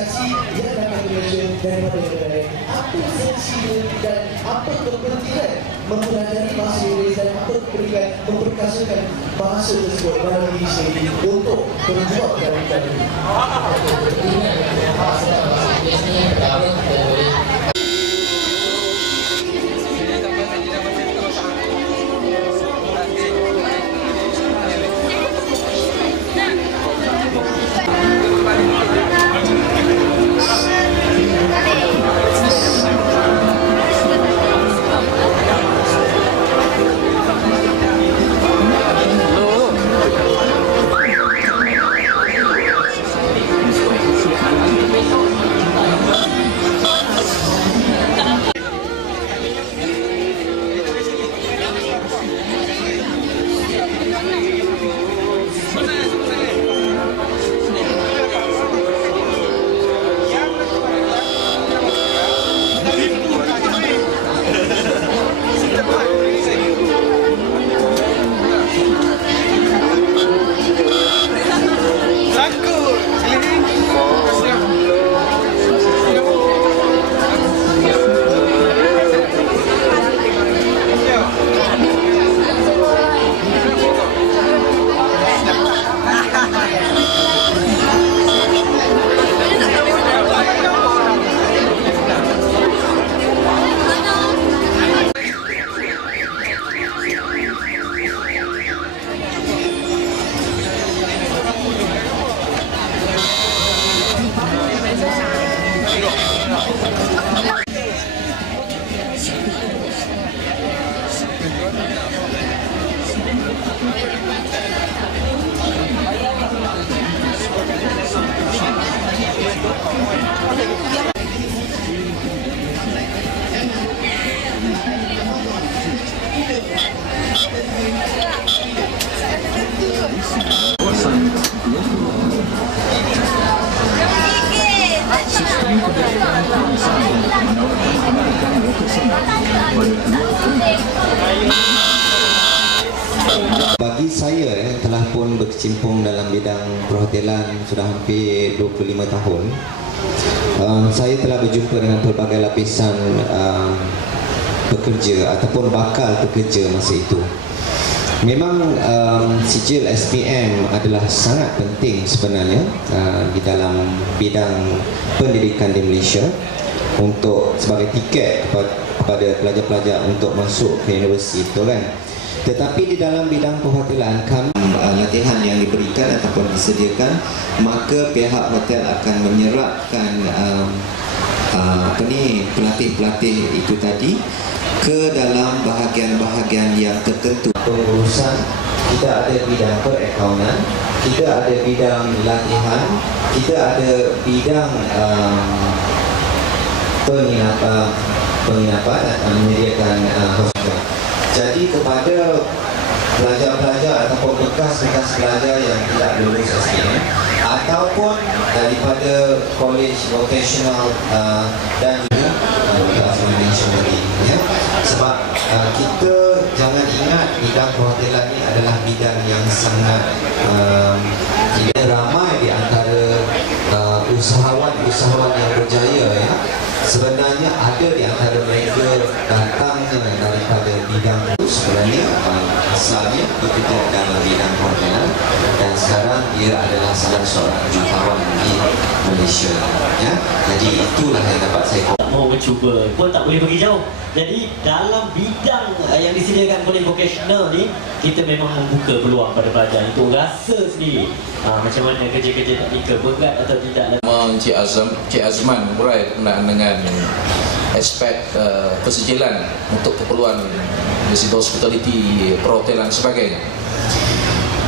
organisasi yang akan Malaysia daripada negara lain. Apa fungsinya dan apa kepentingan mempelajari bahasa Inggeris dan apa kepentingan memperkasakan bahasa tersebut dalam diri sendiri untuk berjuang dalam bidang ini. Biasanya pertama kita boleh bagi saya telah pun berkecimpung dalam bidang perhotelan sudah hampir 25 tahun. Saya telah berjumpa dengan pelbagai lapisan pekerja ataupun bakal pekerja masa itu. Memang sijil SPM adalah sangat penting sebenarnya di dalam bidang pendidikan di Malaysia untuk sebagai tiket kepada pelajar-pelajar untuk masuk ke universiti, betul kan? Tetapi di dalam bidang perhotelan kami latihan yang diberikan ataupun disediakan, maka pihak hotel akan menyerapkan pelatih-pelatih itu tadi ke dalam bahagian-bahagian yang tertentu. Pengurusan, kita ada bidang perakaunan, kita ada bidang latihan, kita ada bidang penginapan dan menyediakan hospital. Jadi kepada pelajar-pelajar ataupun bekas-bekas pelajar yang tidak lulus SPM ataupun daripada college vocational dan juga saya mention lagi ya, sebab kita jangan ingat bidang perhotelan ini adalah bidang yang sangat tidak ramai di antara usahawan yang berjaya ya. Sebenarnya ada di antara mereka datangnya daripada bidang itu, sebenarnya asalnya bekerja dalam bidang perhotelan dan sekarang dia adalah salah seorang jutawan di Malaysia ya. Jadi itulah yang dapat saya mau mencuba pun tak boleh pergi jauh. Jadi dalam bidang yang disediakan oleh vocational ni, kita memang membuka peluang pada pelajar untuk rasa sendiri macam mana kerja-kerja teknikal berat atau tidak. Cik Azman berai berkenaan dengan aspek persijilan untuk keperluan residu hospitality, perhotelan sebagainya.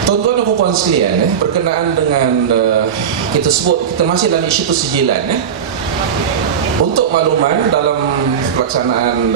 Tuan-tuan dan puan sekalian, berkenaan dengan kita sebut kita masih dalam isu persijilan untuk makluman dalam pelaksanaan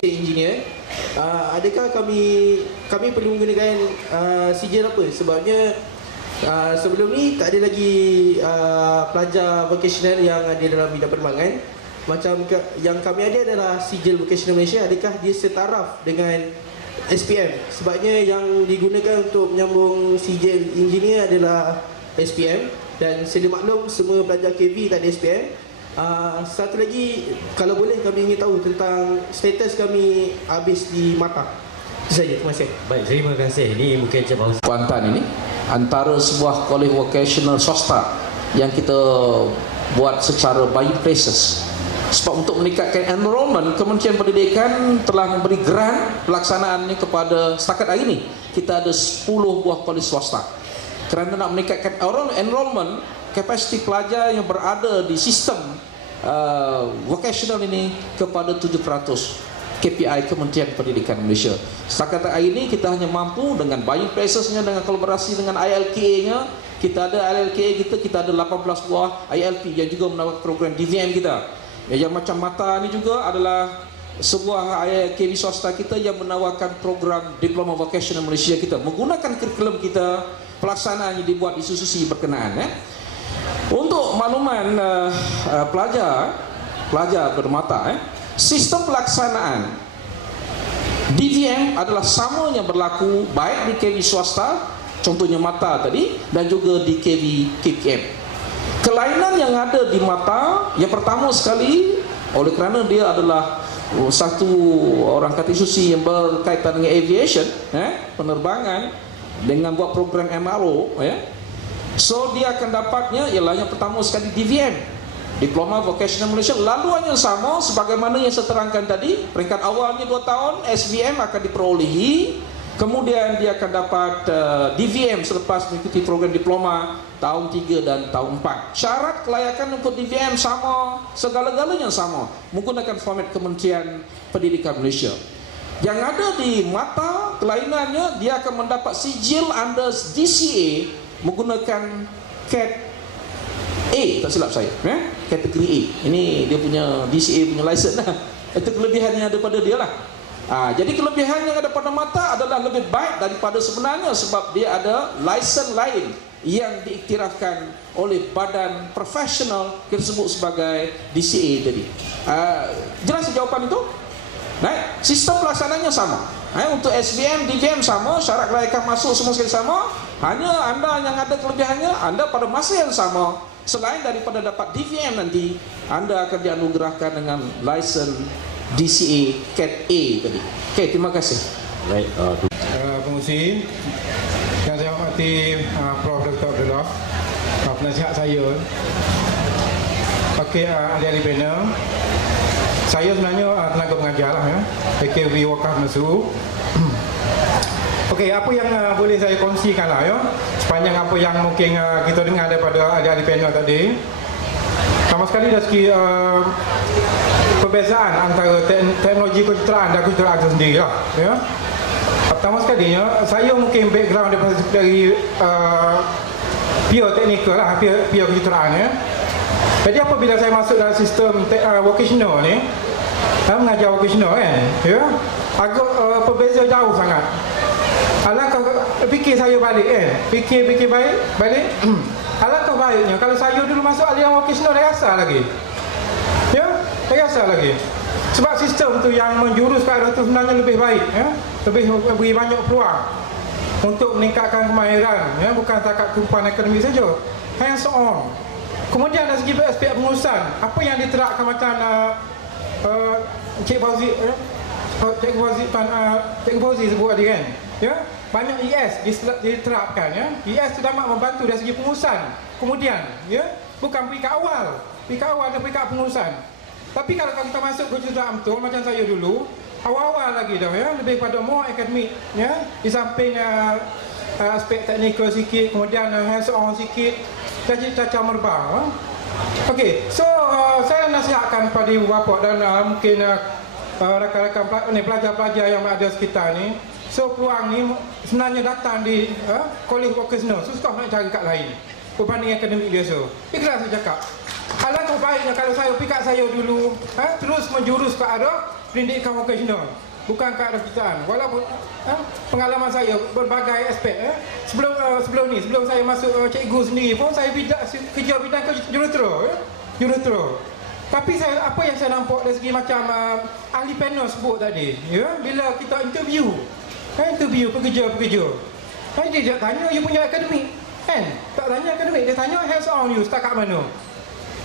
Engineer, adakah kami perlu menggunakan sijil apa? Sebabnya sebelum ni tak ada lagi pelajar vocational yang ada dalam bidang penerbangan. Macam yang kami ada adalah sijil vocational Malaysia. Adakah dia setaraf dengan SPM? Sebabnya yang digunakan untuk menyambung sijil engineer adalah SPM, dan sedia maklum semua pelajar KV tak ada SPM. Satu lagi, kalau boleh kami ingin tahu tentang status kami habis di MATA. Itu saja, terima kasih. Baik, terima kasih. Ini mungkin Encik Fauzi. Kuantan ini antara sebuah kolej vocational swasta yang kita buat secara by places. Sebab untuk meningkatkan enrollment, Kementerian Pendidikan telah memberi grant pelaksanaannya kepada setakat hari ini. Kita ada 10 buah kolej swasta. Kerana nak meningkatkan enrollment, kapasiti pelajar yang berada di sistem vocational ini kepada 700 KPI Kementerian Pendidikan Malaysia. Setakat hari ini kita hanya mampu dengan buying placesnya, dengan kolaborasi dengan ILKA-nya. Kita ada ILKA kita ada 18 buah ILP yang juga menawarkan program DVM kita. Yang macam MATA ni juga adalah sebuah KV swasta kita yang menawarkan program Diploma Vocational Malaysia kita. Menggunakan kurikulum kita, pelaksanaannya dibuat di institusi berkenaan. Untuk makluman pelajar bermata, sistem pelaksanaan DVM adalah sama yang berlaku baik di KV swasta, contohnya MATA tadi, dan juga di KV KPM. Kelainan yang ada di MATA, yang pertama sekali, oleh kerana dia adalah satu orang kata institusi yang berkaitan dengan aviation, penerbangan, dengan buat program MRO, so dia akan dapatnya ialah yang pertama sekali DVM, Diploma Vocational Malaysia. Laluan yang sama sebagaimana yang saya terangkan tadi, peringkat awalnya 2 tahun, SVM akan diperolehi, kemudian dia akan dapat DVM selepas mengikuti program diploma tahun 3 dan tahun 4. Syarat kelayakan untuk DVM sama, segala-galanya sama, menggunakan format Kementerian Pendidikan Malaysia. Yang ada di MATA, kelainannya dia akan mendapat sijil under DCA menggunakan CAT A, tak silap saya, kategori A. Ini dia punya DCA punya license lah. Itu kelebihan yang ada pada dia lah. Jadi kelebihan yang ada pada MATA adalah lebih baik daripada sebenarnya, sebab dia ada license lain yang diiktirafkan oleh badan profesional kita sebut sebagai DCA tadi. Jelas jawapan itu? Baik, sistem pelaksananya sama. Untuk SVM, DVM sama, syarat kelayakan masuk semua sekali sama. Hanya anda yang ada kelebihannya, anda pada masa yang sama, selain daripada dapat DVM nanti, anda akan dianugerahkan dengan license DCA CAT A tadi. Okey, terima kasih. Baik, pengurusi yang saya hormati Prof. Dr. Abdullah, penasihat saya, pakai ahli-ahli panel. Saya sebenarnya tenaga pengajar lah, PKV Wakaf Mesru. Okey, apa yang boleh saya kongsikan lah, sepanjang apa yang mungkin kita dengar daripada ahli-ahli panel tadi. Sama sekali dari segi perbezaan antara teknologi kejuruteraan dan kejuruteraan itu sendiri lah, Pertama sekali, saya mungkin background dari pure teknikal lah, pure kejuruteraan, Jadi apabila saya masuk dalam sistem vocational ni, mengajar vocational agak berbeza jauh sangat. Alangkah fikir saya balik fikir balik alangkah baiknya kalau saya dulu masuk aliran vocational dah rasa lagi. Dah rasa lagi. Sebab sistem tu yang menjurus ke arah tu sebenarnya lebih baik, lebih beri banyak peluang untuk meningkatkan kemahiran, bukan takat kumpulan akademik saja, hands on. Kemudian dari segi aspek pengurusan, apa yang diterapkan macam Cik Fauzi, Cik Fauzi sebut tadi kan, banyak ES diterapkan, ES tu dapat membantu dari segi pengurusan. Kemudian, bukan peringkat awal dan peringkat pengurusan. Tapi kalau kita masuk ke kejuruteraan betul macam saya dulu, awal-awal lagi dah, lebih pada more akademik, di samping aspek teknikal sikit, kemudian hands on sikit, dan cacah merbang. Okey, so saya nasihatkan pada ibu bapa dan mungkin rakan-rakan pelajar-pelajar yang ada sekitar ni, So peluang ni sebenarnya datang di college vocational, susah nak cari kat lain berbanding akademik biasa. Ikhlas saya cakap, alangkah baiknya kalau saya pikat saya dulu terus menjurus ke arah pendidikan vocational, bukan ke arah kitaan. Walaupun pengalaman saya berbagai aspek sebelum saya masuk cikgu sendiri pun saya kerja bidang jurutera. Tapi apa yang saya nampak dari segi macam ahli panel sebut tadi, bila kita interview pekerja-pekerja, dia tak tanya you punya akademik, kan? Tak tanya akademik, dia tanya hands on you setakat mana.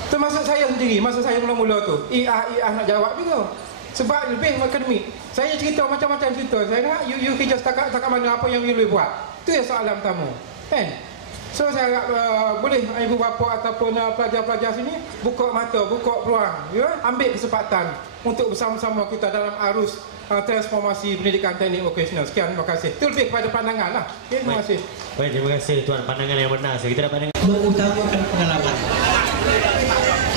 Termasuk saya sendiri, masa saya mula-mula tu IA nak jawab juga sebab lebih akademik. Saya cerita macam-macam cerita, saya nak you kerja setakat mana, apa yang you boleh buat. Itu yang soalan pertama, kan? So saya harap boleh ibu bapa ataupun pelajar-pelajar sini buka mata, buka peluang, ambil kesempatan untuk bersama-sama kita dalam arus transformasi pendidikan teknik vocasional. Sekian, terima kasih. Itu lebih kepada pandangan lah. Okay, terima kasih. Baik, terima kasih Tuan, pandangan yang benar. Kita dapat pandangan mengutamakan pengalaman.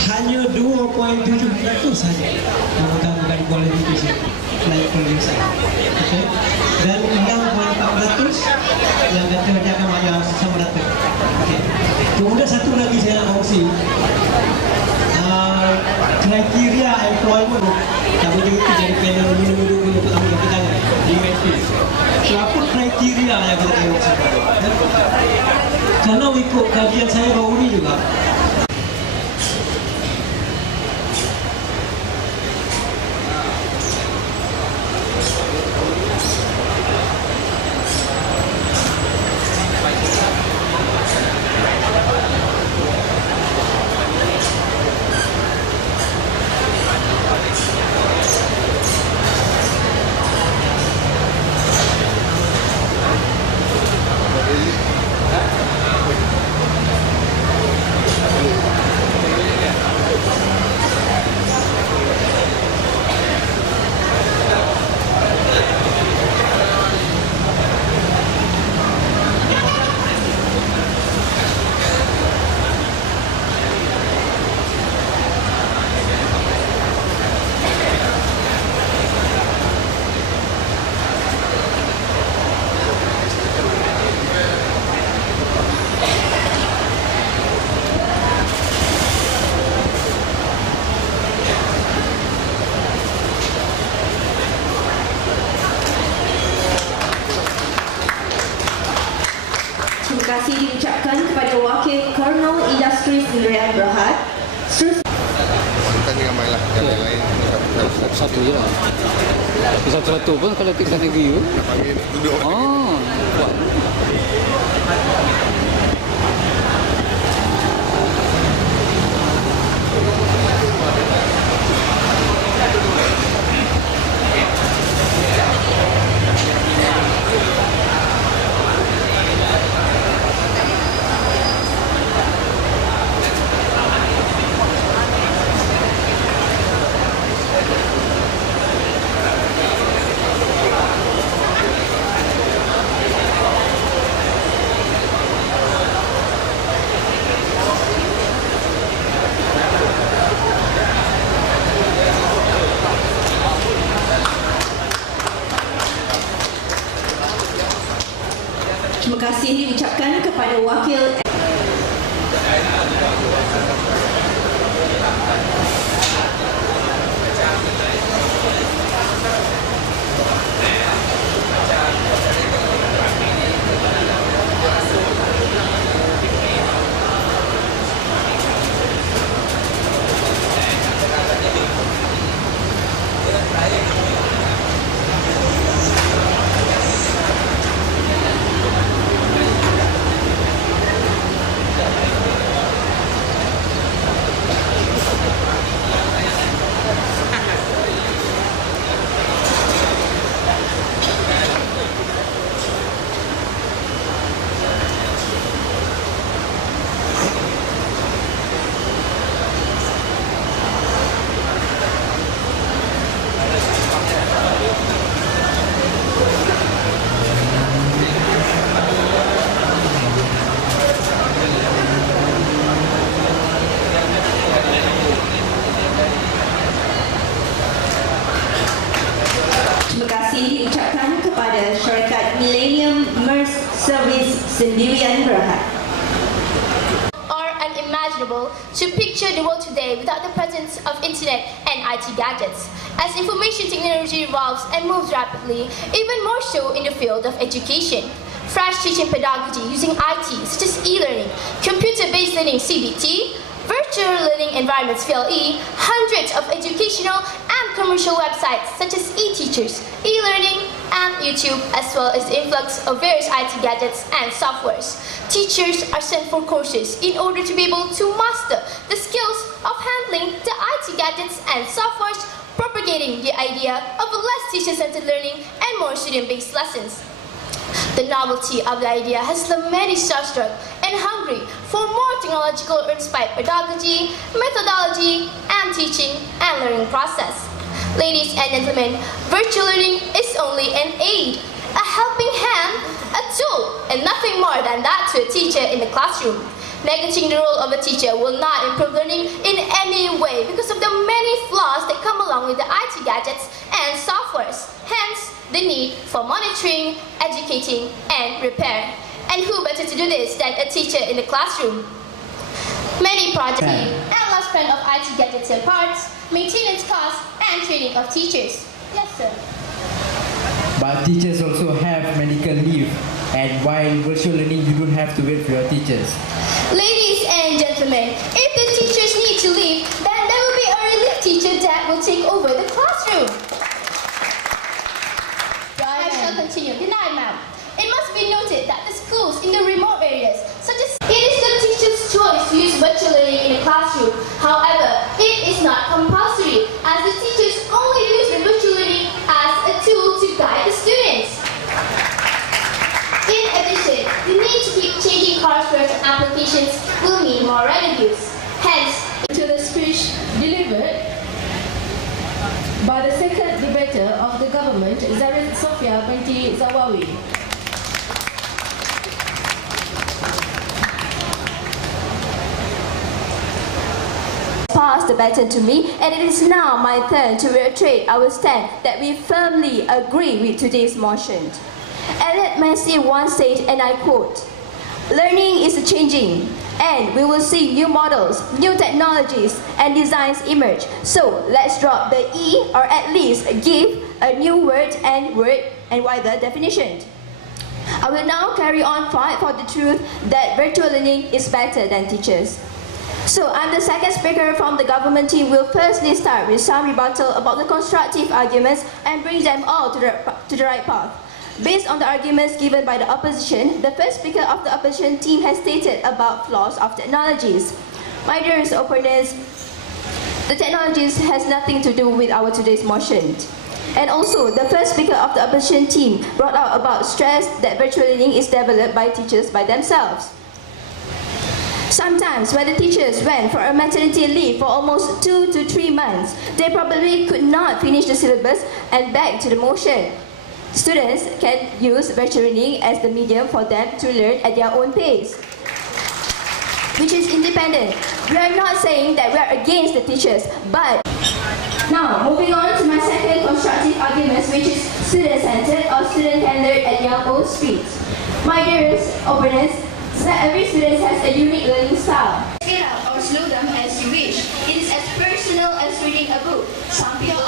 Hanya 2.7% saja mengutamakan qualification like qualification. Okay? Dan 6.4% yang kata dia akan bayar sama rata. Okay. Kemudian satu lagi saya nak kongsi, kriteria employment tak boleh itu jadi panel minum-minum untuk ambil ketangan di Memphis. Apa kriteria yang kita tengok sekarang? Kalau ikut kajian saya baru ni juga, terima kasih diucapkan kepada Wakil Kolonel Industri Sdn Berhad. Tanya ramai lah, yang lain satu je lah. Satu-satu pun kalau kita negeri pun nak panggil duduk. Buat. Terima kasih diucapkan kepada Wakil Servis Sendirian Berhad. Are unimaginable to picture the world today without the presence of internet and IT gadgets. As information technology evolves and moves rapidly, even more so in the field of education. Fresh teaching pedagogy using IT such as e-learning, computer-based learning CBT, virtual learning environments VLE, hundreds of educational and commercial websites such as e-teachers, e-learning, and YouTube, as well as the influx of various IT gadgets and softwares. Teachers are sent for courses in order to be able to master the skills of handling the IT gadgets and softwares, propagating the idea of less teacher-centered learning and more student-based lessons. The novelty of the idea has left many starstruck and hungry for more technological inspired pedagogy, methodology, and teaching and learning process. Ladies and gentlemen, virtual learning is only an aid, a helping hand, a tool, and nothing more than that to a teacher in the classroom. Negating the role of a teacher will not improve learning in any way because of the many flaws that come along with the IT gadgets and softwares. Hence, the need for monitoring, educating, and repair. And who better to do this than a teacher in the classroom? Many projects and lifespan of IT gadgets and parts, maintenance costs, and training of teachers. Yes, sir. But teachers also have medical leave, and while virtual learning, you don't have to wait for your teachers. Ladies and gentlemen, if the teachers need to leave, then there will be a relief teacher that will take over the classroom. I shall continue. Denied, ma'am. It must be noted that the schools in the remote areas, such as it is the teacher's choice to use virtual learning in the classroom. However, it is not compulsory, as the teachers only use the virtual learning as a tool to guide the students. In addition, the need to keep changing courseware and applications will mean more revenues. Hence, to the speech delivered by the second debater of the government, Zarin Sofia binti Zawawi. Pass the baton to me, and it is now my turn to reiterate our stand that we firmly agree with today's motion. Elliot Messi once said, and I quote, "Learning is changing, and we will see new models, new technologies, and designs emerge. So let's drop the E, or at least give a new word and wider definition." I will now carry on fight for the truth that virtual learning is better than teachers. So I'm the second speaker from the government team. Will firstly start with some rebuttal about the constructive arguments and bring them all to the right path. Based on the arguments given by the opposition, the first speaker of the opposition team has stated about flaws of technologies. My dearest opponents, the technologies has nothing to do with our today's motion. And also, the first speaker of the opposition team brought out about stress that virtual learning is developed by teachers by themselves. Sometimes when the teachers went for a maternity leave for almost 2 to 3 months, they probably could not finish the syllabus and back to the motion. Students can use virtual learning as the medium for them to learn at their own pace, which is independent. We are not saying that we are against the teachers, but now moving on to my second constructive argument, which is student-centered or student can learn at their own speed. My dearest opponents, every student has a unique learning style. Speed up or slow them as you wish. It is as personal as reading a book. Some people